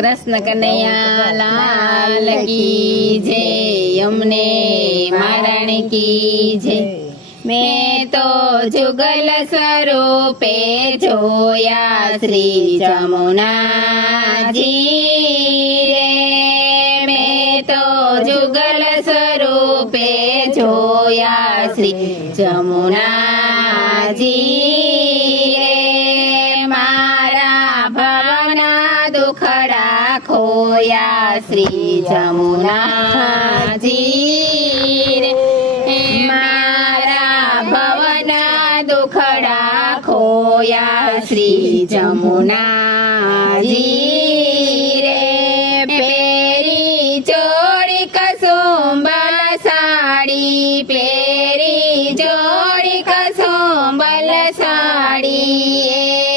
કૃષ્ણ કનૈયા લાલ કી જય, અમને મહારાણી કી જય। મેં તો જુગલ સ્વરૂપે જોયા શ્રી જમુનાજી રે, મેં તો જુગલ સ્વરૂપે જોયા શ્રી જમુનાજી રે, મારા ભવના દુખડા ખોયા શ્રી જમુનાજી રે, મારા ભવના દુખડા ખોયા શ્રી જમુનાજી રે, પેરી ચોરી કસુંબલ સાડી, પેરી ચોરી કસુંબલ સાડી,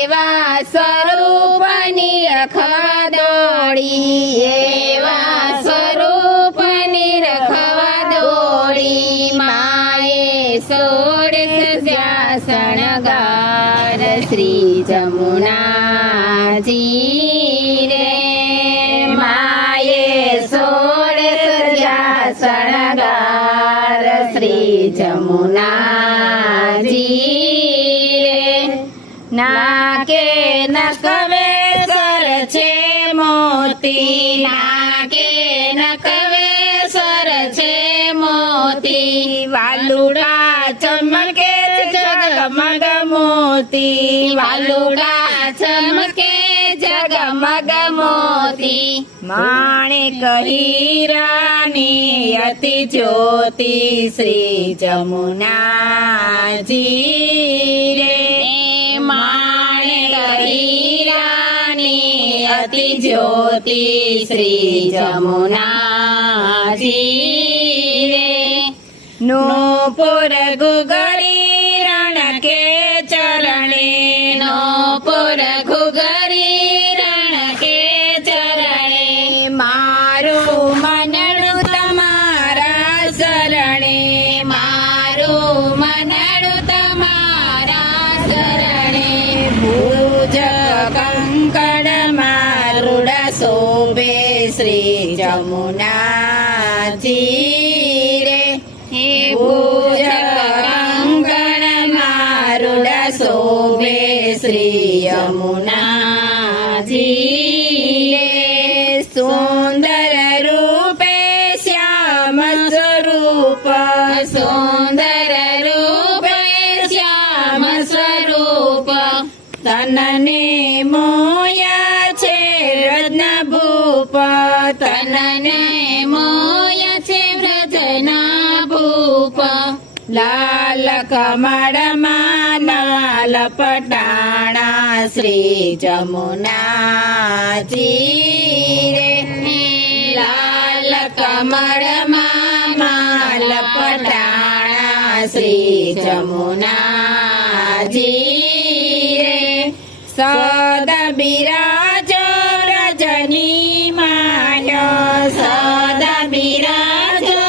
એવા સ્વરૂપની રખવા દોડી, એવા સ્વરૂપની રખવા દોડી, માએ સોળ સજ્યા શણગાર શ્રી જમુનાજી રે, માએ સોળ સજ્યા શણગાર શ્રી જમુનાજી રે, નાકે નકવે સર છે મોતી, નાકે નકવે સર છે મોતી, વાલુડા ચમકે જગમગ મોતી, વાલુડા ચમકે જગમગ મોતી, માણેક હીરાની અતિ જ્યોતિ શ્રી જમુનાજી રે, માણેક હીરાની અતિ જ્યોતિ શ્રી જમુનાજી રે, નૂપુર ઘુઘરી રણ કે ચરણે, નૂપુર ઘુઘરી રણ કે ચરણે, મારું મનડું તમારા શરણે, મારું મનડું તમારા શરણે, ભુજ કંકણ મારુડ શોભે શ્રી જમુનાજી રે, ભુજ કંકણ મારુડ શોભે શ્રી જમુનાજી રે, સુંદર રૂપે શ્યામ સ્વરૂપ, સુંદર રૂપે શ્યામ સ્વરૂપ, તનને મોયા છે વ્રજના ભૂપ, તનને મોયા છે વ્રજના ભૂપ, લાલ કમળમાં લાલ પટાણા શ્રી જમુનાજી રે, લાલ કમળમાં લાલ પટાણા શ્રી જમુનાજી રે, સદા બિરાજો રજની માયા, સદા બિરાજો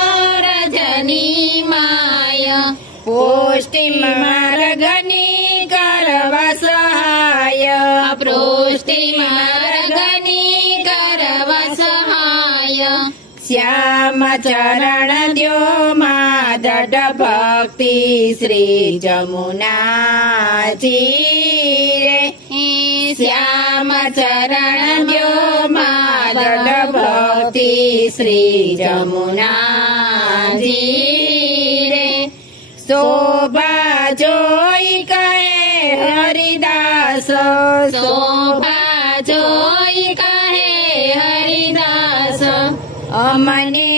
રજની માયા, પુષ્ટિ માર્ગની કરવા સહાય, પુષ્ટિ માર્ગની કરવા સહાય, શ્યામ ચરણ દ્યો માદડ ભક્તિ શ્રી જમુનાજી રે, શ્યામ ચરણ દ્યો માદડ ભક્તિ શ્રી જમુનાજી રે, શોભા જોઈ કહે હરિદાસ, શોભા જોઈ કહે હરિદાસ, અમને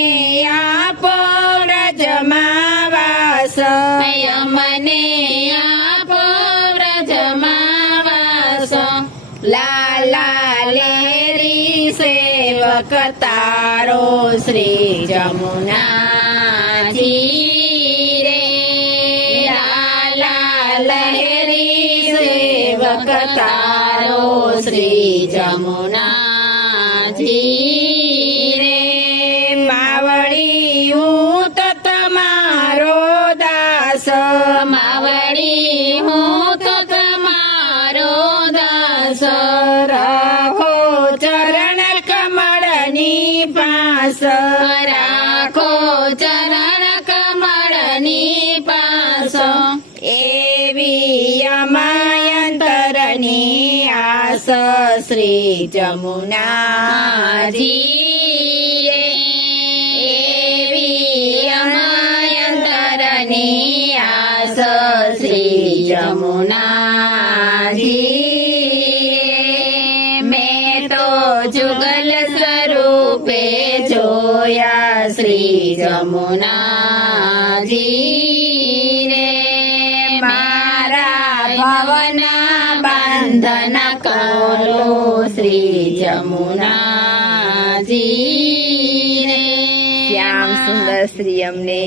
આપો વ્રજમાં વાસ, અમને આપો વ્રજમાં વાસ, લાલા લેરી સેવક તારો શ્રી જમુનાજી રે, લાલા લહેરી સેવક તારો શ્રી જમુનાજી રે, માવડી હું તો તમારો દાસ, માવડી હું તો તમારો દાસ, રહો ચરણ પાસ રાખો ચરણ કમળની પાસ એવી અમાયંતરની આસ શ્રી જમુનાજી એવી અમાયંતરની આસ શ્રી જમુનાજી મેં તો જુગલ સ્વરૂપે જોયા શ્રી જમુનાજી રે મારા ભવના બંધન કરો શ્રી જમુનાજી રે શ્યામ સુંદર શ્રી અમને